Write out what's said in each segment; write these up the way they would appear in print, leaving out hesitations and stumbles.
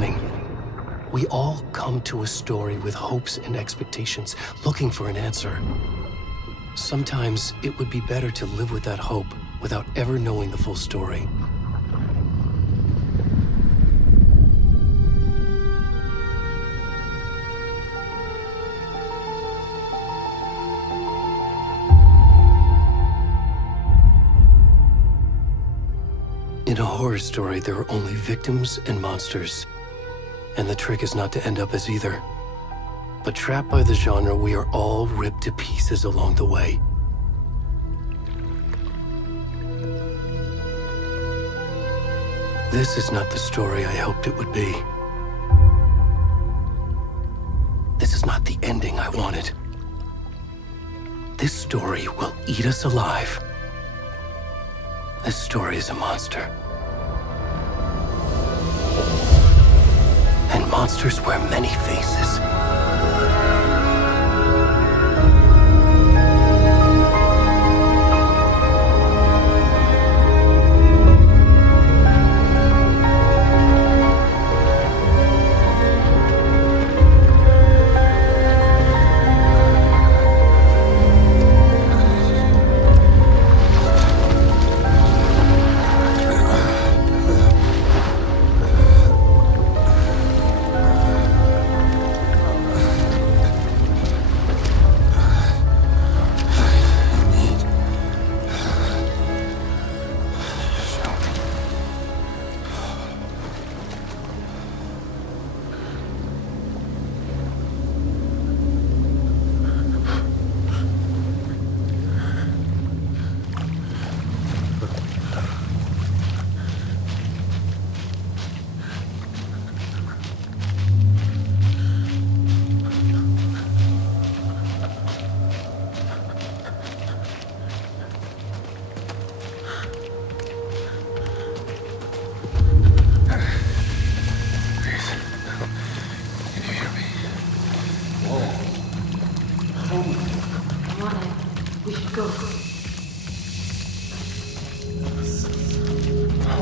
beginning. We all come to a story with hopes and expectations, looking for an answer. Sometimes it would be better to live with that hope without ever knowing the full story. In a horror story, there are only victims and monsters. And the trick is not to end up as either. But trapped by the genre, we are all ripped to pieces along the way. This is not the story I hoped it would be. This is not the ending I wanted. This story will eat us alive. This story is a monster. And monsters wear many faces.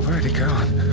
Where'd he go?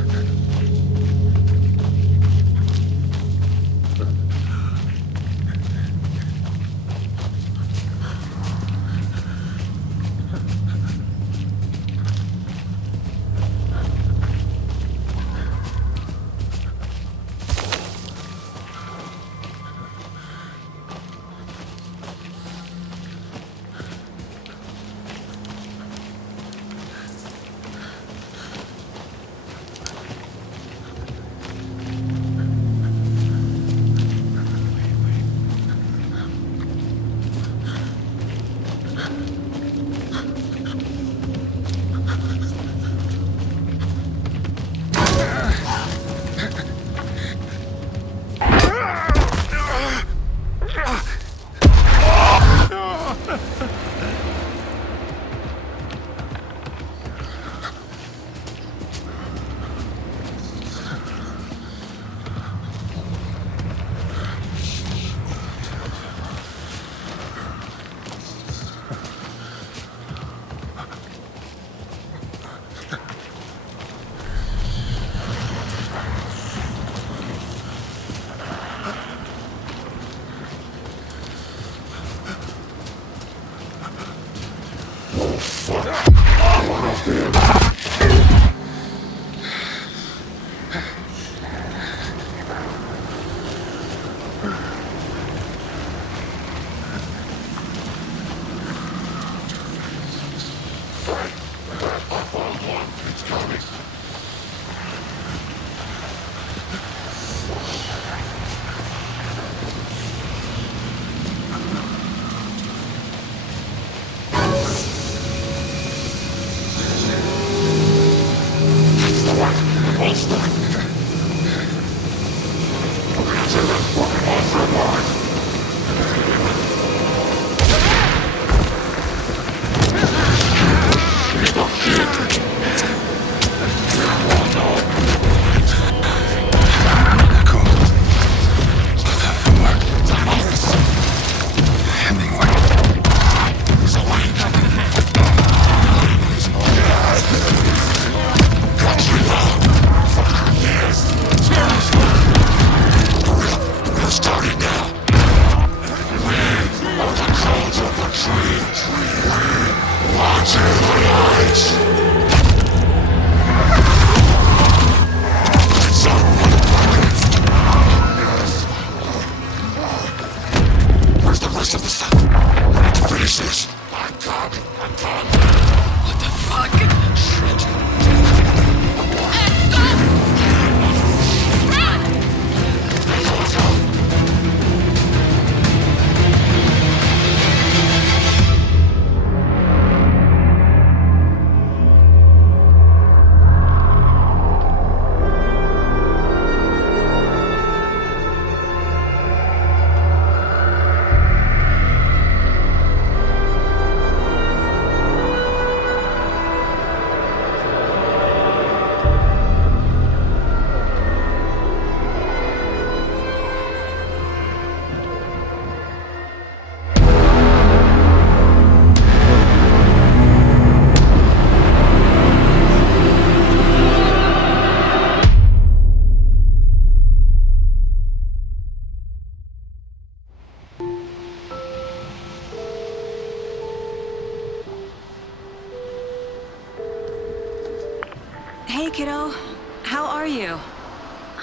How are you?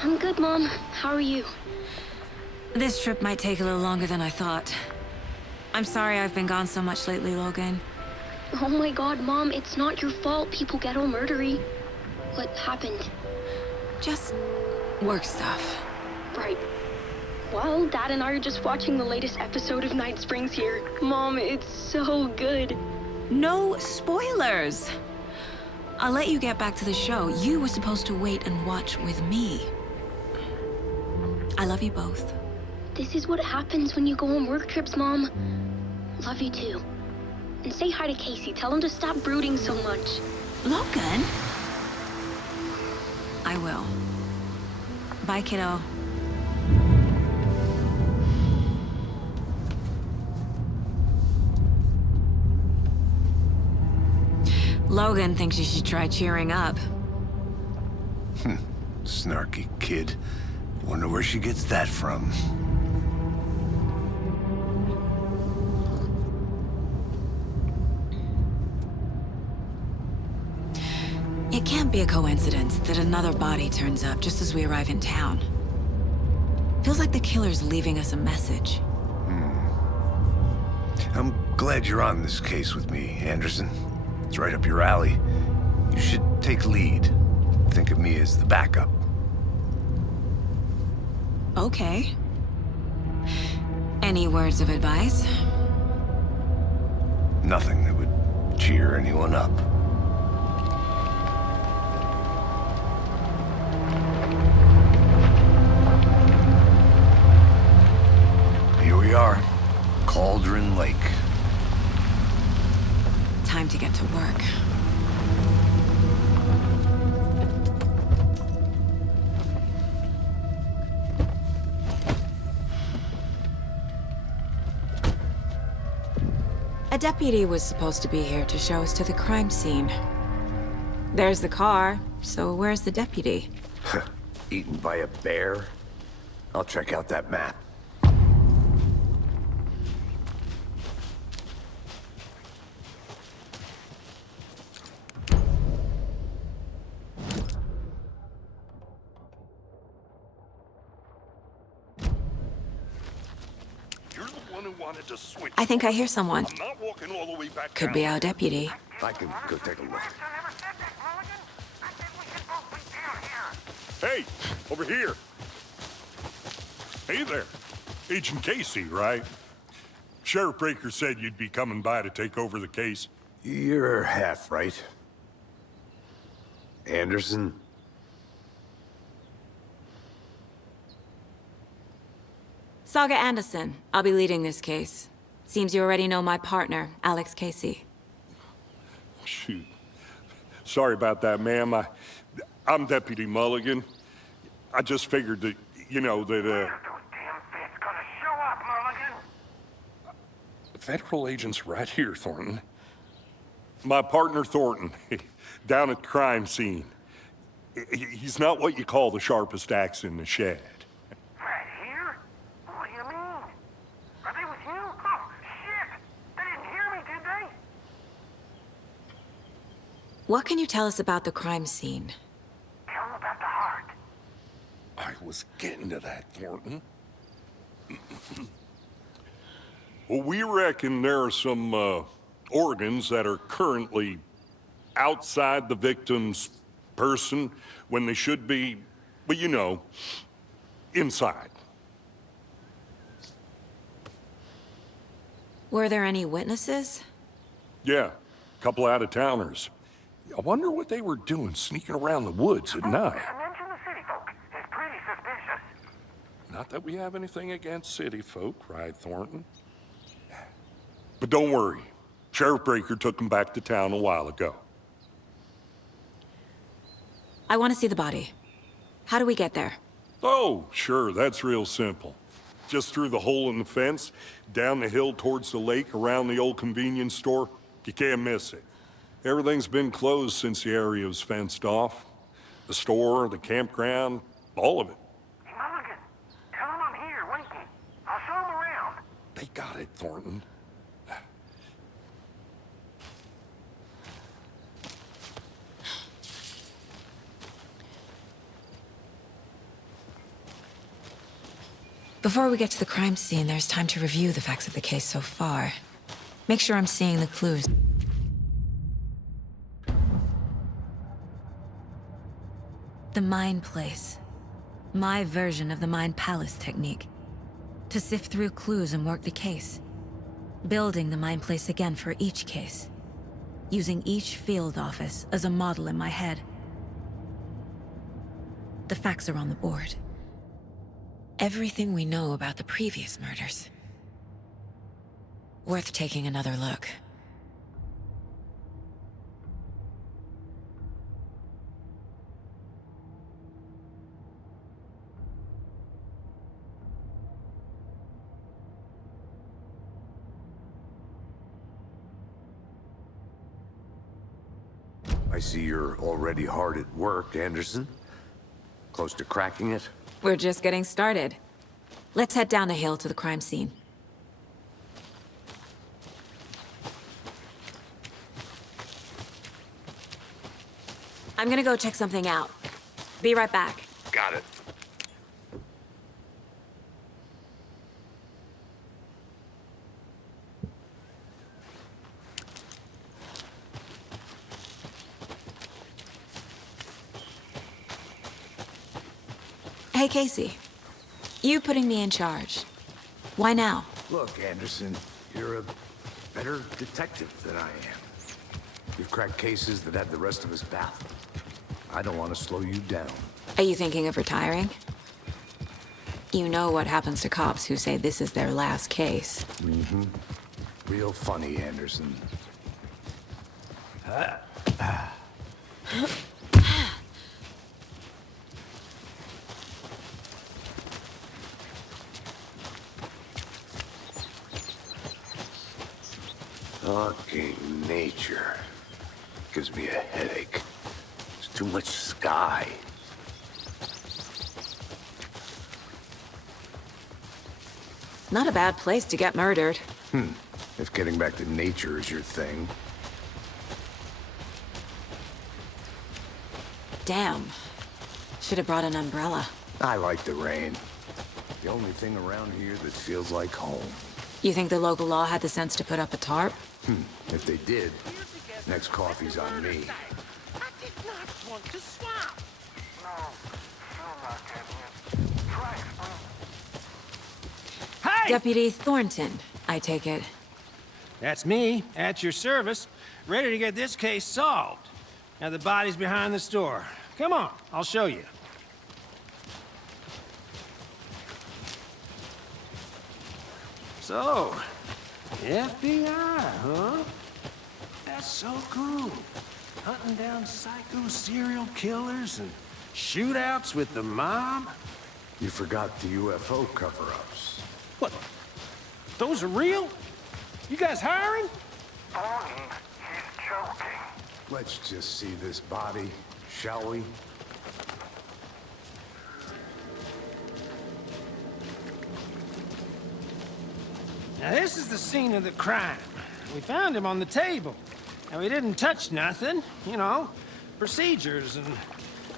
I'm good, Mom. How are you? This trip might take a little longer than I thought. I'm sorry I've been gone so much lately, Logan. Oh my god, Mom, it's not your fault people get all murdery. What happened? Just work stuff. Right. Well, Dad and I are just watching the latest episode of Night Springs here. Mom, it's so good. No spoilers! I'll let you get back to the show. You were supposed to wait and watch with me. I love you both. This is what happens when you go on work trips, Mom. Love you too. And say hi to Casey. Tell him to stop brooding so much. Logan? I will. Bye, kiddo. Logan thinks you should try cheering up. Snarky kid. Wonder where she gets that from. It can't be a coincidence that another body turns up just as we arrive in town. Feels like the killer's leaving us a message. I'm glad you're on this case with me, Anderson. It's right up your alley. You should take lead. Think of me as the backup. Okay. Any words of advice? Nothing that would cheer anyone up. Here we are. Cauldron Lake. Time to get to work. A deputy was supposed to be here to show us to the crime scene. There's the car, so where's the deputy? Eaten by a bear? I'll check out that map. To switch. I think I hear someone. I'm not walking all the way back Could down. be our deputy. I can go take a look. Hey, over here. Hey there. Agent Casey, right? Sheriff Breaker said you'd be coming by to take over the case. You're half right. Anderson? Saga Anderson. I'll be leading this case. Seems you already know my partner, Alex Casey. Shoot. Sorry about that, ma'am. I'm Deputy Mulligan. I just figured that, you know, that, Federal agent's right here, Thornton. My partner, Thornton, down at the crime scene. He's not what you call the sharpest axe in the shed. Right here? What do you mean? Are they with you? Oh, shit! They didn't hear me, did they? What can you tell us about the crime scene? Tell them about the heart. I was getting to that, Thornton. Well, we reckon there are some, organs that are currently outside the victim's person when they should be, well, you know, inside. Were there any witnesses? Yeah, a couple out-of-towners. I wonder what they were doing sneaking around the woods at night. Mention the city folk. It's pretty suspicious. Not that we have anything against city folk, right, Thornton? But don't worry. Sheriff Breaker took them back to town a while ago. I want to see the body. How do we get there? Oh, sure, that's real simple. Just through the hole in the fence, down the hill towards the lake, around the old convenience store. You can't miss it. Everything's been closed since the area was fenced off. The store, the campground, all of it. Hey, Mulligan, tell them I'm here, waiting. I'll show them around. They got it, Thornton. Before we get to the crime scene, there's time to review the facts of the case so far. Make sure I'm seeing the clues. The Mind Place. My version of the Mind Palace technique. To sift through clues and work the case. Building the Mind Place again for each case. Using each field office as a model in my head. The facts are on the board. Everything we know about the previous murders. Worth taking another look. I see you're already hard at work, Anderson. Close to cracking it? We're just getting started. Let's head down a hill to the crime scene. I'm gonna go check something out. Be right back. Got it. Hey, Casey. You putting me in charge. Why now? Look, Anderson, you're a better detective than I am. You've cracked cases that had the rest of us baffled. I don't want to slow you down. Are you thinking of retiring? You know what happens to cops who say this is their last case. Mm-hmm. Real funny, Anderson. Fucking nature. Gives me a headache. There's too much sky. Not a bad place to get murdered. If getting back to nature is your thing. Damn. Should have brought an umbrella. I like the rain. The only thing around here that feels like home. You think the local law had the sense to put up a tarp? If they did, next coffee's on me. I did not want to swap. No, still not getting it. Try explaining. Hey! Deputy Thornton, I take it. That's me, at your service, ready to get this case solved. Now the body's behind the store. Come on, I'll show you. So, FBI, huh? That's so cool. Hunting down psycho serial killers and shootouts with the mob. You forgot the UFO cover-ups. What? Those are real? You guys hiring? Bonnie, he's joking. Let's just see this body, shall we? Now this is the scene of the crime. We found him on the table. And we didn't touch nothing, you know, procedures and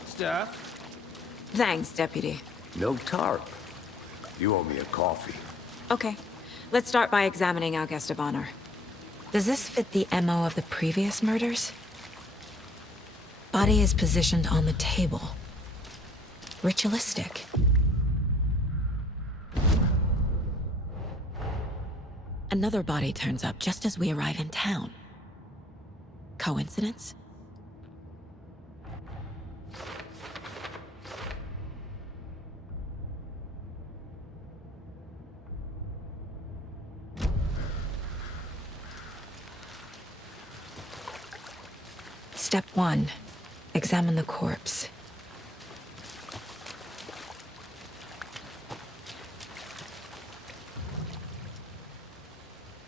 stuff. Thanks, Deputy. No tarp. You owe me a coffee. Okay. Let's start by examining our guest of honor. Does this fit the MO of the previous murders? Body is positioned on the table. Ritualistic. Another body turns up just as we arrive in town. Coincidence? Step 1. Examine the corpse.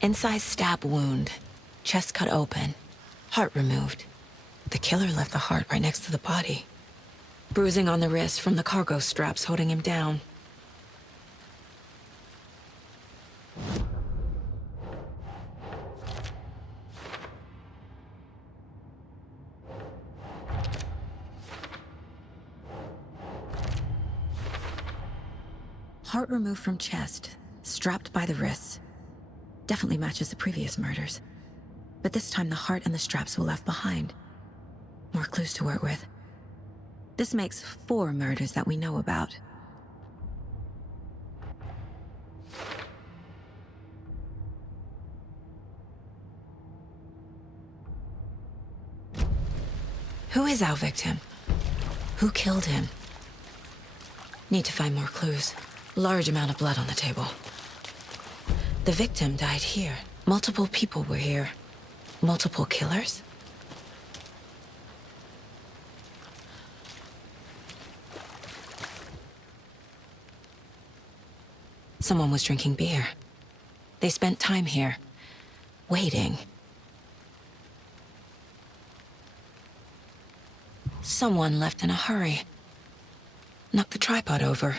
Incised stab wound. Chest cut open. Heart removed. The killer left the heart right next to the body. Bruising on the wrist from the cargo straps holding him down. Heart removed from chest, strapped by the wrists. Definitely matches the previous murders. But this time the heart and the straps were left behind. More clues to work with. This makes 4 murders that we know about. Who is our victim? Who killed him? Need to find more clues. Large amount of blood on the table. The victim died here. Multiple people were here. Multiple killers? Someone was drinking beer. They spent time here, waiting. Someone left in a hurry. Knocked the tripod over.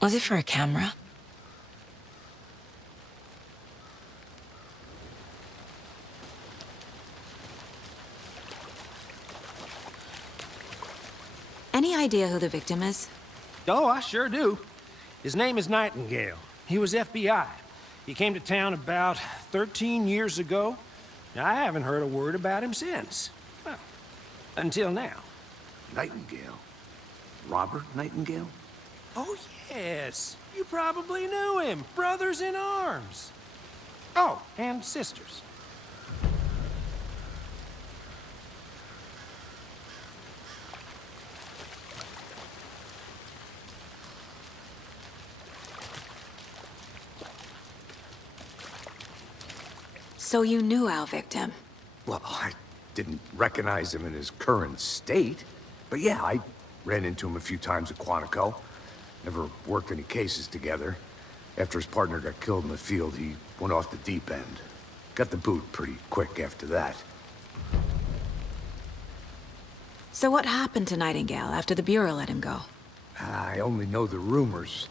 Was it for a camera? Any idea who the victim is? Oh, I sure do. His name is Nightingale. He was FBI. He came to town about 13 years ago. Now, I haven't heard a word about him since. Well, until now. Nightingale? Robert Nightingale? Oh, yes. You probably knew him. Brothers in arms. Oh, and sisters. So you knew our victim? Well, I didn't recognize him in his current state. But yeah, I ran into him a few times at Quantico. Never worked any cases together. After his partner got killed in the field, he went off the deep end. Got the boot pretty quick after that. So what happened to Nightingale after the Bureau let him go? I only know the rumors.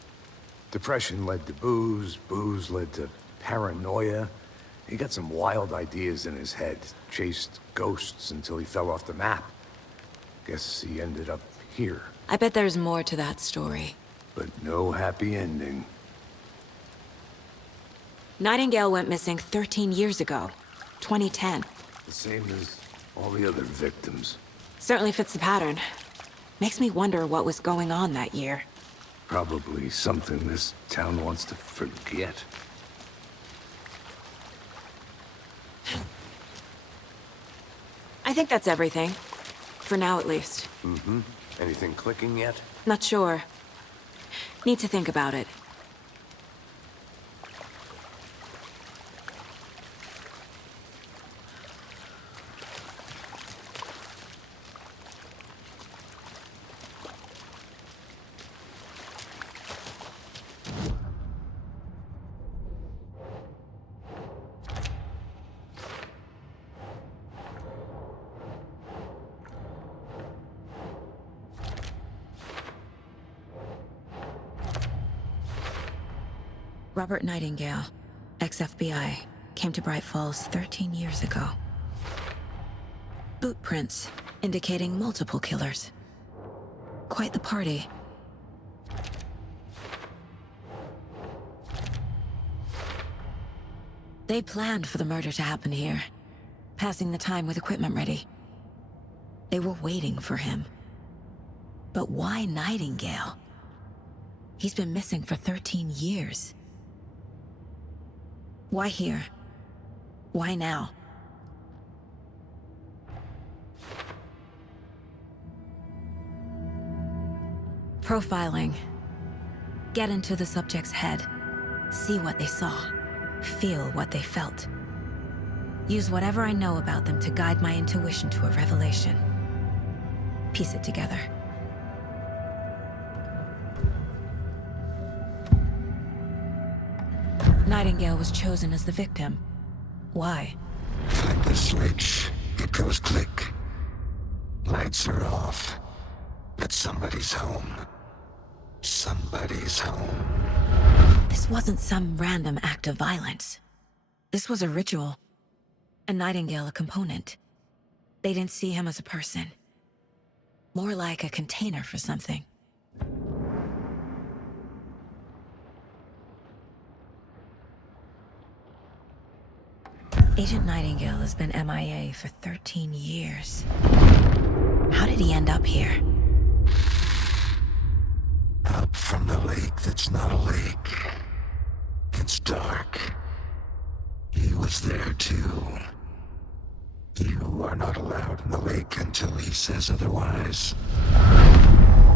Depression led to booze, booze led to paranoia. He got some wild ideas in his head, chased ghosts until he fell off the map. Guess he ended up here. I bet there's more to that story. But no happy ending. Nightingale went missing 13 years ago, 2010. The same as all the other victims. Certainly fits the pattern. Makes me wonder what was going on that year. Probably something this town wants to forget. I think that's everything. For now, at least. Mm-hmm. Anything clicking yet? Not sure. Need to think about it. Robert Nightingale, ex-FBI, came to Bright Falls 13 years ago. Boot prints indicating multiple killers. Quite the party. They planned for the murder to happen here, passing the time with equipment ready. They were waiting for him. But why Nightingale? He's been missing for 13 years. Why here? Why now? Profiling. Get into the subject's head. See what they saw. Feel what they felt. Use whatever I know about them to guide my intuition to a revelation. Piece it together. Nightingale was chosen as the victim. Why? Flip the switch. It goes click. Lights are off. But somebody's home. Somebody's home. This wasn't some random act of violence. This was a ritual. And Nightingale a component. They didn't see him as a person. More like a container for something. Agent Nightingale has been MIA for 13 years. How did he end up here? Up from the lake that's not a lake. It's dark. He was there too. You are not allowed in the lake until he says otherwise.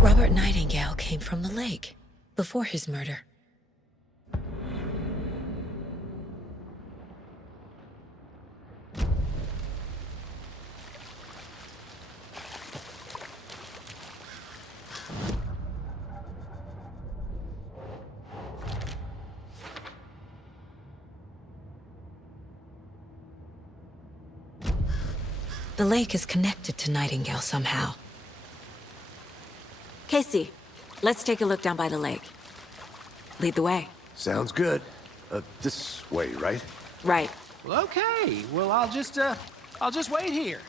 Robert Nightingale came from the lake before his murder. The lake is connected to Nightingale somehow. Casey, let's take a look down by the lake. Lead the way. Sounds good. This way, right? Right. Well, okay. Well, I'll just wait here.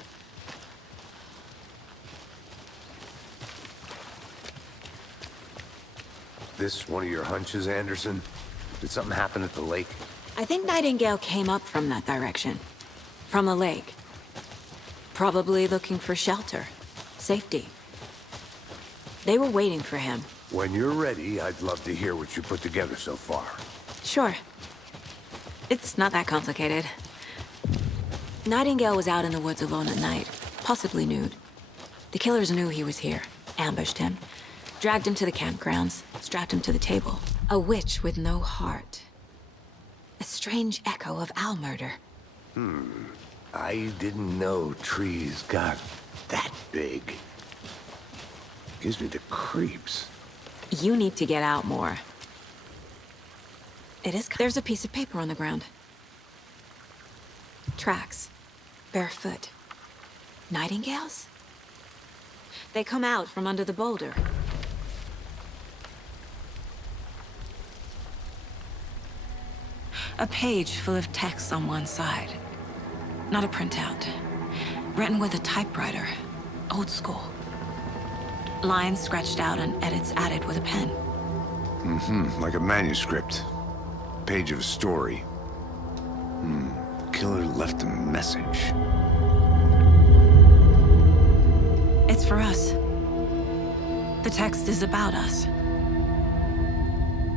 This one of your hunches, Anderson? Did something happen at the lake? I think Nightingale came up from that direction. From the lake. Probably looking for shelter. Safety. They were waiting for him. When you're ready, I'd love to hear what you put together so far. Sure. It's not that complicated. Nightingale was out in the woods alone at night, possibly nude. The killers knew he was here, ambushed him, dragged him to the campgrounds, strapped him to the table. A witch with no heart. A strange echo of owl murder. I didn't know trees got that big. Gives me the creeps. You need to get out more. There's a piece of paper on the ground. Tracks. Barefoot. Nightingales? They come out from under the boulder. A page full of text on one side. Not a printout. Written with a typewriter. Old school. Lines scratched out and edits added with a pen. Like a manuscript. Page of a story. Killer left a message. It's for us. The text is about us.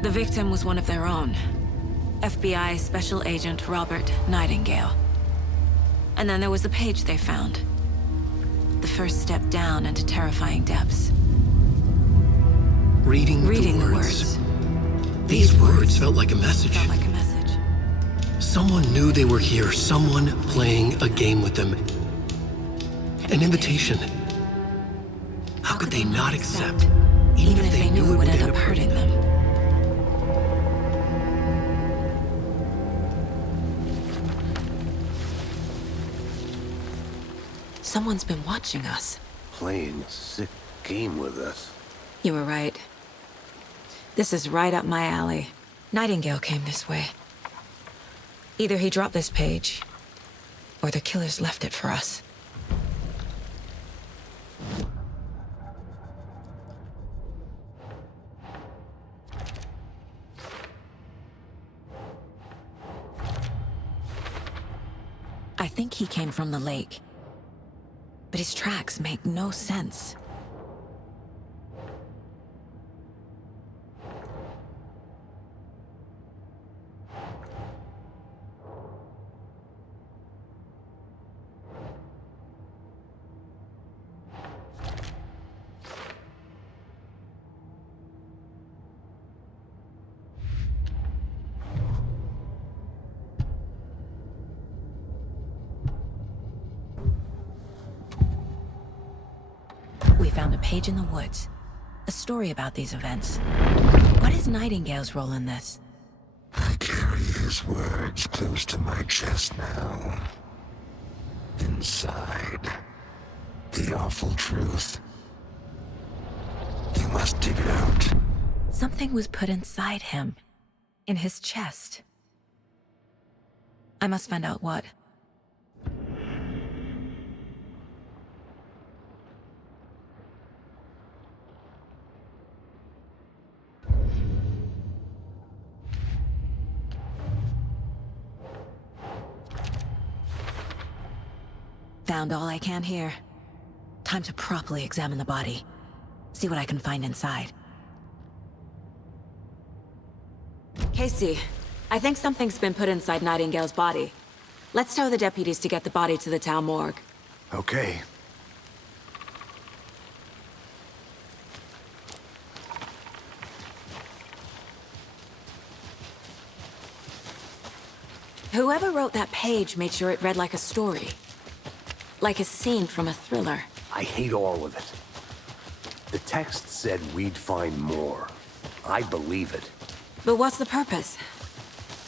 The victim was one of their own. FBI Special Agent Robert Nightingale. And then there was the page they found. The first step down into terrifying depths. Reading the words. These words felt like a message. Felt like a message. Someone knew they were here, someone playing a game with them. An invitation. How could they not accept, even if they knew it would end up hurting them? Someone's been watching us. Playing a sick game with us. You were right. This is right up my alley. Nightingale came this way. Either he dropped this page, or the killers left it for us. I think he came from the lake. But his tracks make no sense. We found a page in the woods. A story about these events. What is Nightingale's role in this? I carry his words close to my chest now. Inside, the awful truth. You must dig it out. Something was put inside him. In his chest. I must find out what. found all I can here. Time to properly examine the body. See what I can find inside. Casey, I think something's been put inside Nightingale's body. Let's tell the deputies to get the body to the town morgue. Okay. Whoever wrote that page made sure it read like a story. Like a scene from a thriller. I hate all of it. The text said we'd find more. I believe it. But what's the purpose?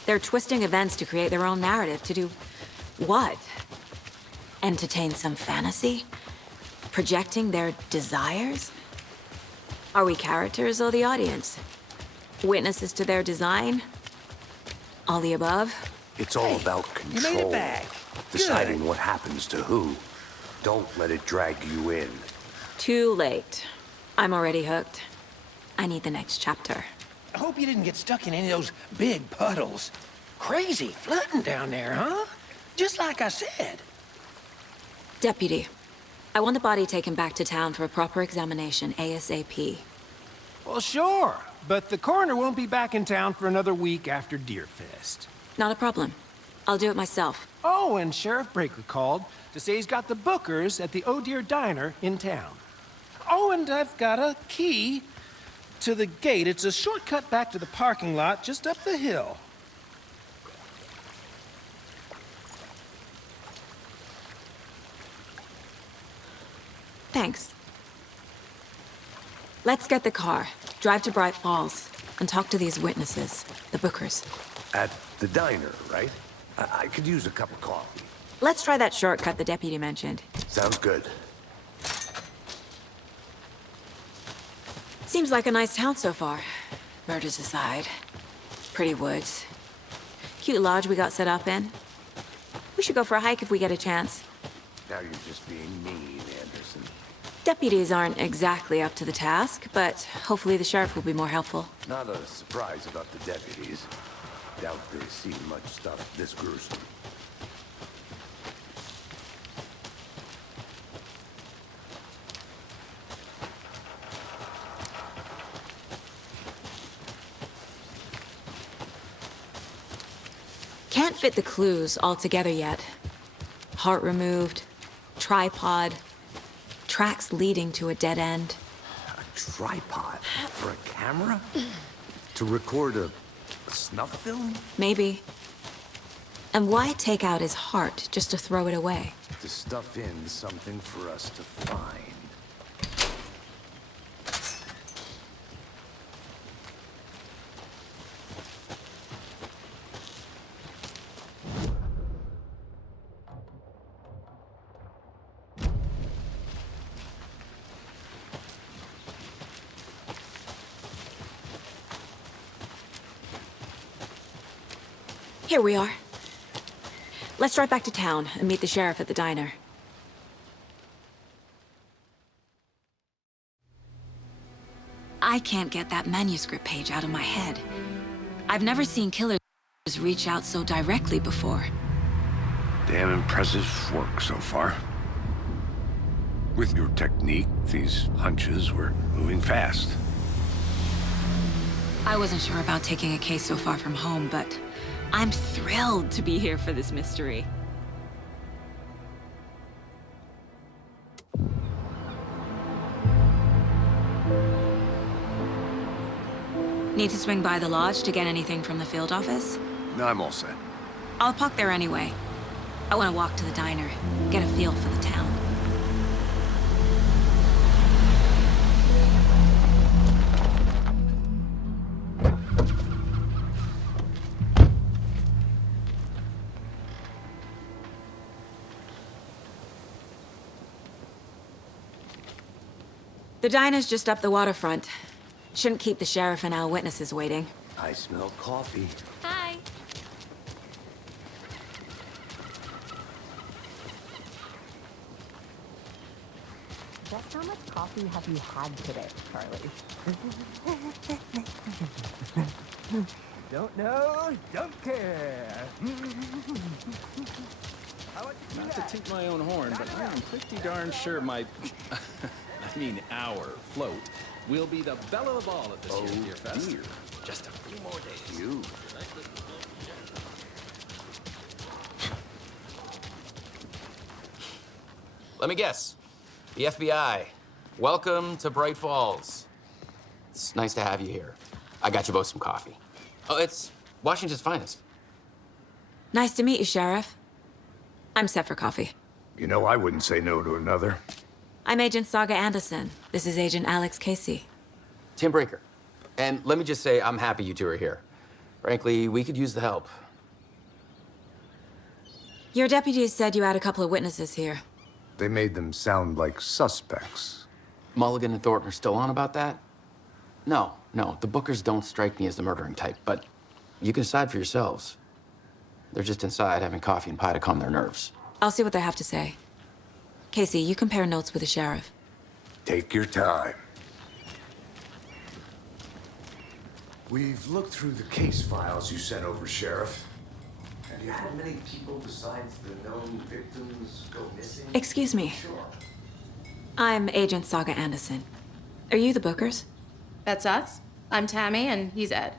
They're twisting events to create their own narrative to do... what? Entertain some fantasy? Projecting their desires? Are we characters or the audience? Witnesses to their design? All the above? It's all about control. You made it back. Deciding Good. what happens to who. Don't let it drag you in. Too late. I'm already hooked. I need the next chapter. I hope you didn't get stuck in any of those big puddles. Crazy flooding down there, huh? Just like I said. Deputy, I want the body taken back to town for a proper examination ASAP. Well, sure. But the coroner won't be back in town for another week after Deerfest. Not a problem. I'll do it myself. Oh, and Sheriff Breaker called to say he's got the Bookers at the Oh Dear Diner in town. Oh, and I've got a key to the gate. It's a shortcut back to the parking lot just up the hill. Thanks. Let's get the car, drive to Bright Falls, and talk to these witnesses, the Bookers. At the diner, right? I could use a cup of coffee. Let's try that shortcut the deputy mentioned. Sounds good. Seems like a nice town so far. Murders aside. Pretty woods. Cute lodge we got set up in. We should go for a hike if we get a chance. Now you're just being mean, Anderson. Deputies aren't exactly up to the task, but hopefully the sheriff will be more helpful. Not a surprise about the deputies. Doubt they've seen much stuff this gruesome. Can't fit the clues all together yet. Heart removed, tripod, tracks leading to a dead end. A tripod? For a camera? To record a snuff film? Maybe. And why take out his heart just to throw it away? To stuff in something for us to find. Here we are. Let's drive back to town and meet the sheriff at the diner. I can't get that manuscript page out of my head. I've never seen killers reach out so directly before. Damn impressive work so far. With your technique, these hunches were moving fast. I wasn't sure about taking a case so far from home, but I'm thrilled to be here for this mystery. Need to swing by the lodge to get anything from the field office? No, I'm all set. I'll park there anyway. I want to walk to the diner, get a feel for the town. The diner's just up the waterfront. Shouldn't keep the sheriff and our witnesses waiting. I smell coffee. Hi. Just how much coffee have you had today, Charlie? Don't know, don't care. Not to toot my own horn, but I am pretty darn sure my... our float will be the belle of the ball at this year's Beer Fest. Dear. Just a few more days. You. Let me guess. The FBI. Welcome to Bright Falls. It's nice to have you here. I got you both some coffee. Oh, it's Washington's finest. Nice to meet you, Sheriff. I'm set for coffee. You know, I wouldn't say no to another. I'm Agent Saga Anderson. This is Agent Alex Casey. Tim Brinker. And let me just say, I'm happy you two are here. Frankly, we could use the help. Your deputies said you had a couple of witnesses here. They made them sound like suspects. Mulligan and Thornton are still on about that? No, the Bookers don't strike me as the murdering type, but you can decide for yourselves. They're just inside having coffee and pie to calm their nerves. I'll see what they have to say. Casey, you compare notes with the sheriff. Take your time. We've looked through the case files you sent over, Sheriff. Have you had many people besides the known victims go missing? Excuse me. Sure. I'm Agent Saga Anderson. Are you the Bookers? That's us. I'm Tammy, and he's Ed.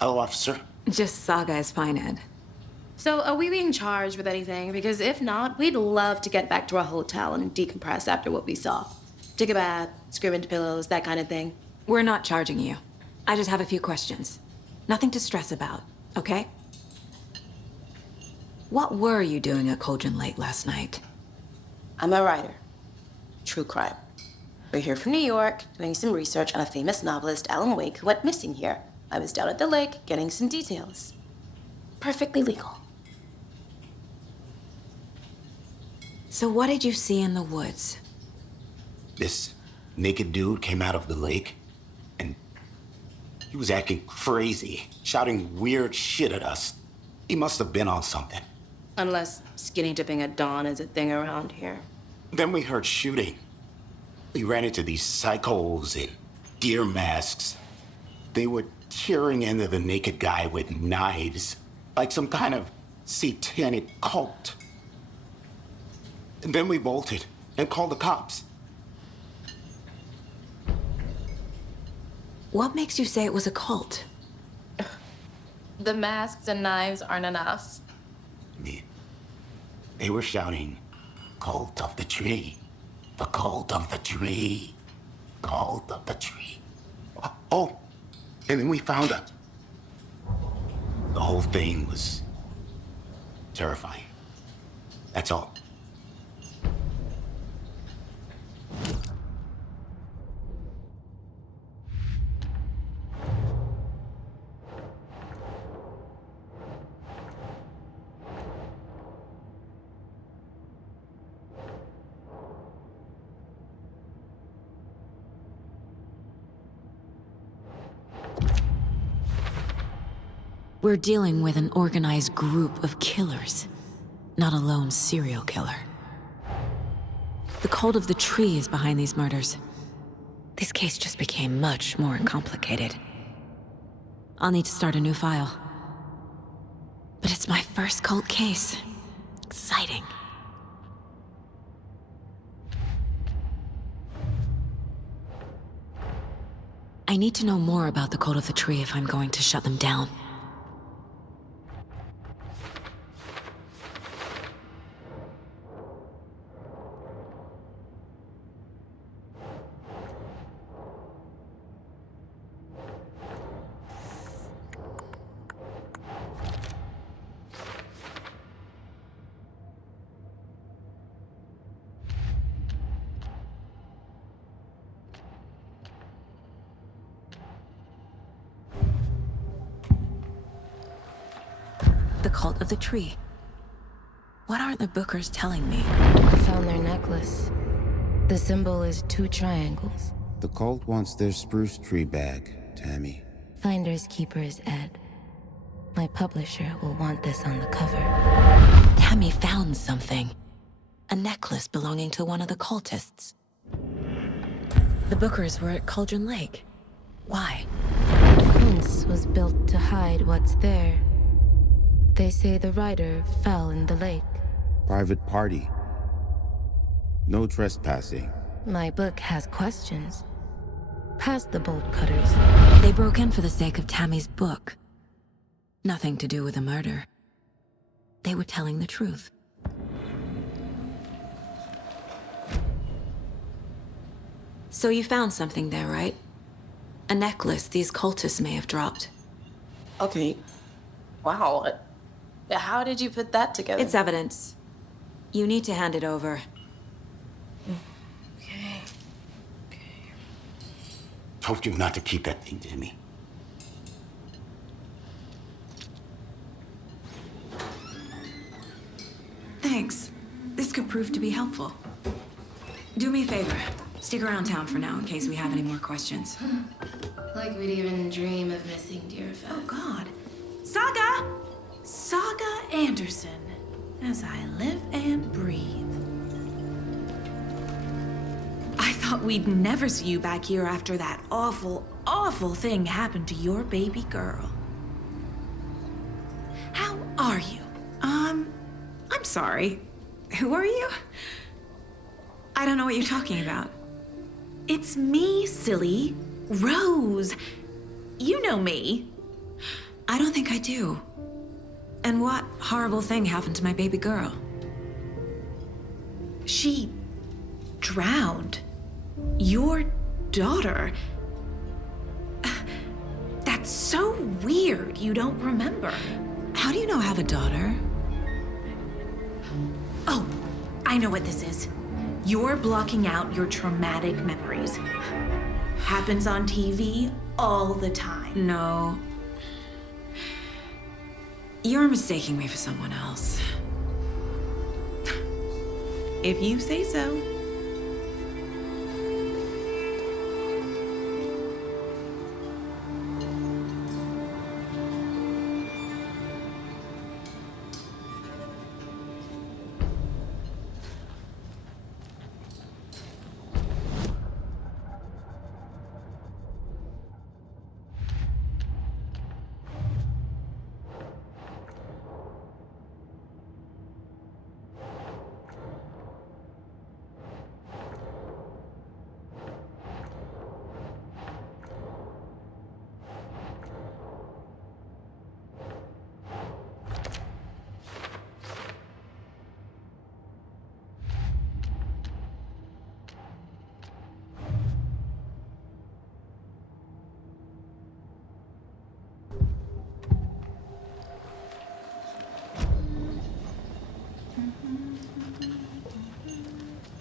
Hello, officer. Just Saga is fine, Ed. So, are we being charged with anything? Because if not, we'd love to get back to our hotel and decompress after what we saw. Take a bath, scream into pillows, that kind of thing. We're not charging you. I just have a few questions. Nothing to stress about, okay? What were you doing at Cauldron Lake last night? I'm a writer. True crime. We're here from New York, doing some research on a famous novelist, Alan Wake, who went missing here. I was down at the lake, getting some details. Perfectly legal. So what did you see in the woods? This naked dude came out of the lake, and he was acting crazy, shouting weird shit at us. He must have been on something. Unless skinny dipping at dawn is a thing around here. Then we heard shooting. We ran into these psychos in deer masks. They were tearing into the naked guy with knives, like some kind of satanic cult. And then we bolted and called the cops. What makes you say it was a cult? The masks and knives aren't enough. They were shouting, "Cult of the tree, the cult of the tree, cult of the tree." Oh, and then we found her. The whole thing was terrifying. That's all. We're dealing with an organized group of killers, not a lone serial killer. The cult of the tree is behind these murders. This case just became much more complicated. I'll need to start a new file. But it's my first cult case. Exciting. I need to know more about the cult of the tree if I'm going to shut them down. The cult of the tree. What aren't the Bookers telling me? I found their necklace. The symbol is 2 triangles. The cult wants their spruce tree back, Tammy. Finders keepers, Ed. My publisher will want this on the cover. Tammy found something. A necklace belonging to one of the cultists. The Bookers were at Cauldron Lake. Why? The fence was built to hide what's there. They say the rider fell in the lake. private party. No trespassing. My book has questions. Past the bolt cutters. They broke in for the sake of Tammy's book. Nothing to do with a murder. They were telling the truth. So you found something there, right? A necklace these cultists may have dropped. Okay. Wow. How did you put that together? It's evidence. You need to hand it over. Okay. Told you not to keep that thing, Timmy. Thanks. This could prove to be helpful. Do me a favor. Stick around town for now in case we have any more questions. Like we'd even dream of missing Deerfest. Oh, God. Saga! Saga Anderson. As I live and breathe. I thought we'd never see you back here after that awful, awful thing happened to your baby girl. How are you? I'm sorry. Who are you? I don't know what you're talking about. It's me, silly. Rose. You know me. I don't think I do. And what horrible thing happened to my baby girl? She drowned. Your daughter. That's so weird you don't remember. How do you know I have a daughter? Oh, I know what this is. You're blocking out your traumatic memories. Happens on TV all the time. No. You're mistaking me for someone else. If you say so.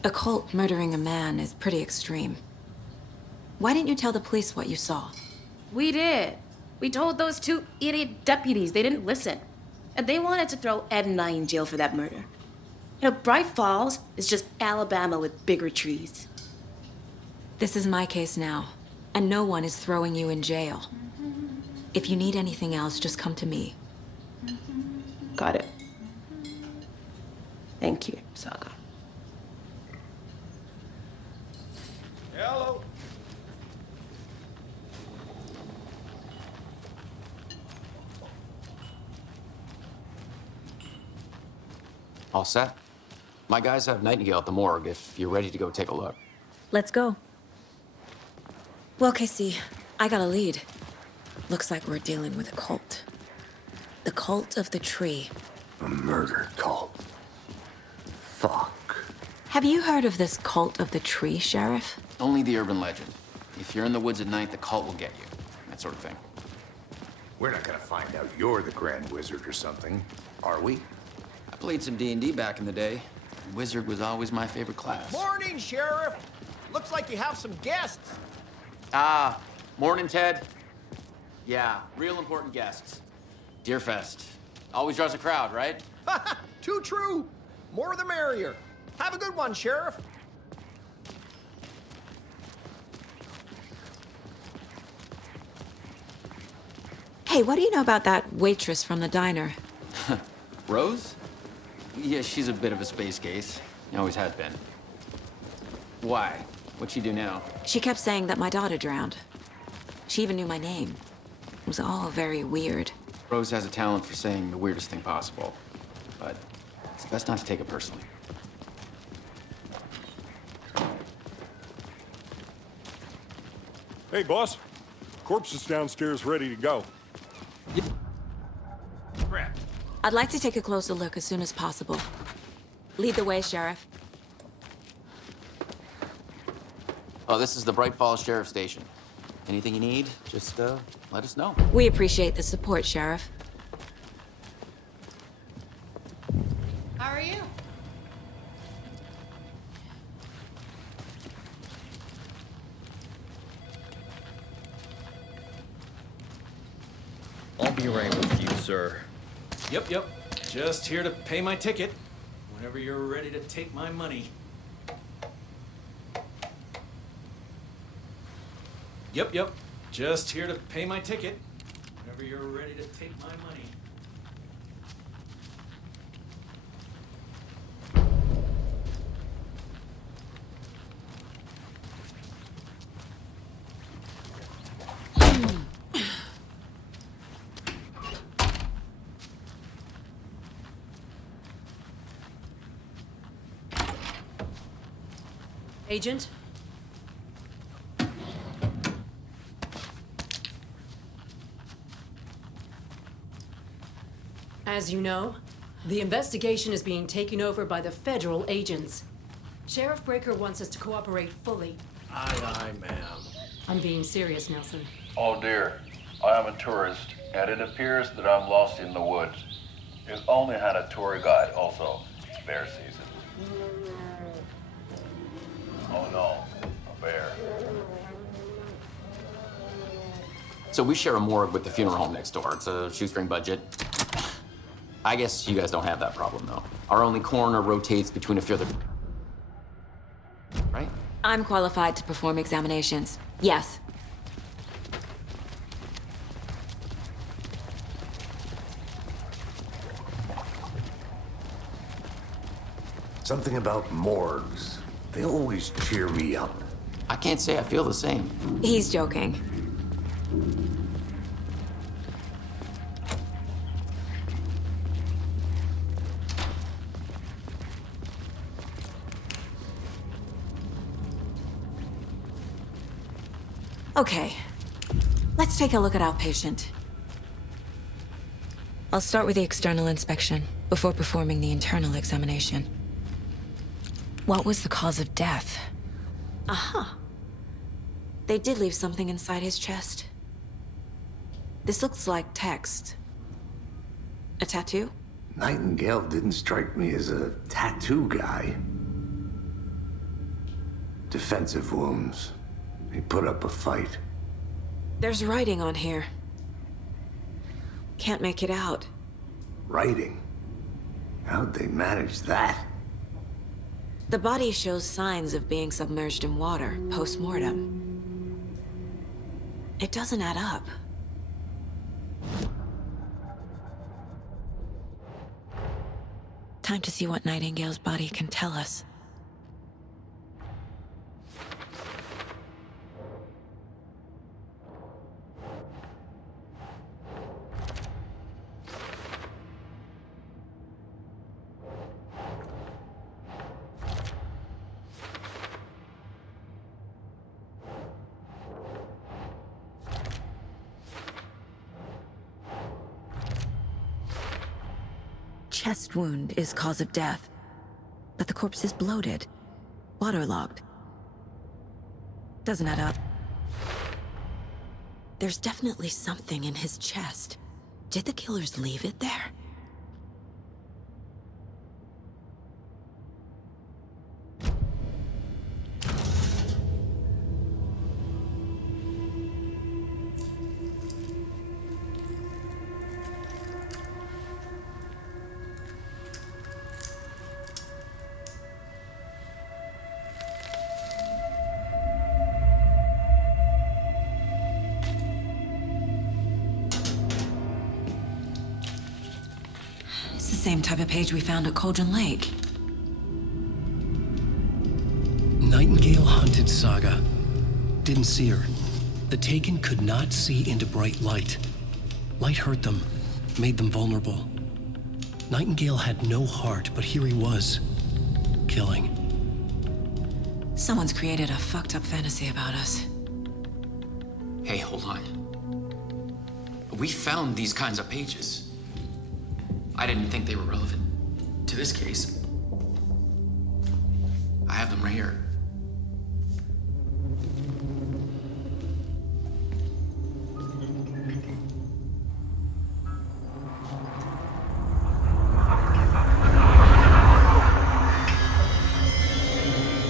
A cult murdering a man is pretty extreme. Why didn't you tell the police what you saw? We did. We told those two idiot deputies. They didn't listen. And they wanted to throw Ed and I in jail for that murder. You know, Bright Falls is just Alabama with bigger trees. This is my case now, and no one is throwing you in jail. If you need anything else, just come to me. Got it. Thank you, Saga. Hello. All set? My guys have Nightingale at the morgue if you're ready to go take a look. Let's go. Well, Casey, I got a lead. Looks like we're dealing with a cult. The cult of the tree. A murder cult. Fuck. Have you heard of this cult of the tree, Sheriff? Only the urban legend. If you're in the woods at night, the cult will get you. That sort of thing. We're not gonna find out you're the Grand Wizard or something, are we? I played some D&D back in the day. Wizard was always my favorite class. Morning, Sheriff. Looks like you have some guests. Ah, morning, Ted. Yeah, real important guests. Deerfest. Always draws a crowd, right? Too true. More the merrier. Have a good one, Sheriff. Hey, what do you know about that waitress from the diner? Rose? Yeah, she's a bit of a space case. Always has been. Why? What'd she do now? She kept saying that my daughter drowned. She even knew my name. It was all very weird. Rose has a talent for saying the weirdest thing possible. But It's best not to take it personally. Hey, boss. Corpse is downstairs ready to go. Crap. I'd like to take a closer look as soon as possible. Lead the way, Sheriff. Oh, this is the Bright Falls Sheriff Station. Anything you need, just let us know. We appreciate the support, Sheriff. How are you? I'll be right with you, sir. Yep. Just here to pay my ticket. Whenever you're ready to take my money. Yep. Just here to pay my ticket. Whenever you're ready to take my money. Agent? As you know, the investigation is being taken over by the federal agents. Sheriff Breaker wants us to cooperate fully. Aye, ma'am. I'm being serious, Nelson. Oh dear, I am a tourist, and it appears that I'm lost in the woods. You've only had a tour guide also. It's bear season. Oh no, a bear. So we share a morgue with the funeral home next door. It's a shoestring budget. I guess you guys don't have that problem, though. Our only coroner rotates between a few other... Right? I'm qualified to perform examinations. Yes. Something about morgues. They always cheer me up. I can't say I feel the same. He's joking. Okay, let's take a look at our patient. I'll start with the external inspection before performing the internal examination. What was the cause of death? Aha. They did leave something inside his chest. This looks like text. A tattoo? Nightingale didn't strike me as a tattoo guy. Defensive wounds. He put up a fight. There's writing on here. Can't make it out. Writing? How'd they manage that? The body shows signs of being submerged in water post-mortem. It doesn't add up. Time to see what Nightingale's body can tell us. Chest wound is cause of death, but the corpse is bloated, waterlogged. Doesn't add up. There's definitely something in his chest. Did the killers leave it there? Same type of page we found at Cauldron Lake. Nightingale hunted Saga. Didn't see her. The Taken could not see into bright light. Light hurt them, made them vulnerable. Nightingale had no heart, but here he was, killing. Someone's created a fucked up fantasy about us. Hey, hold on. We found these kinds of pages. I didn't think they were relevant to this case. I have them right here.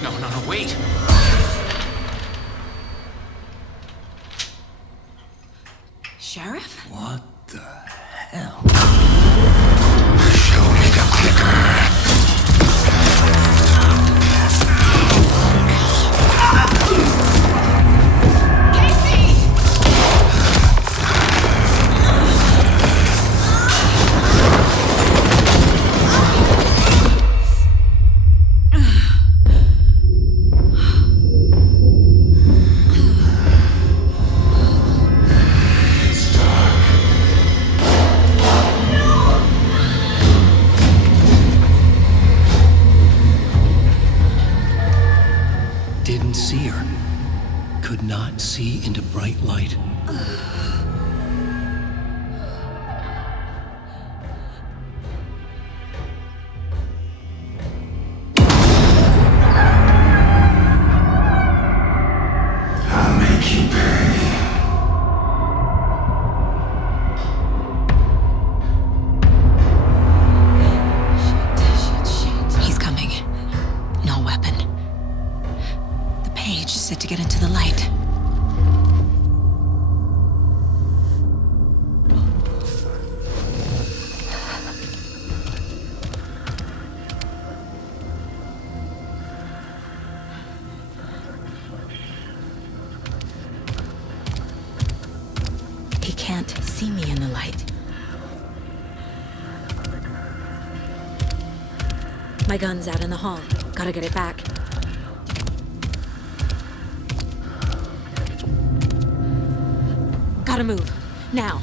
No, wait! Sheriff? What the hell? Show me the clicker. Didn't see her. Could not see into bright light. I'll make you pay. He's coming. No weapon. The page set to get into the light. He can't see me in the light. My gun's out in the hall. Gotta get it back. Gotta move. Now.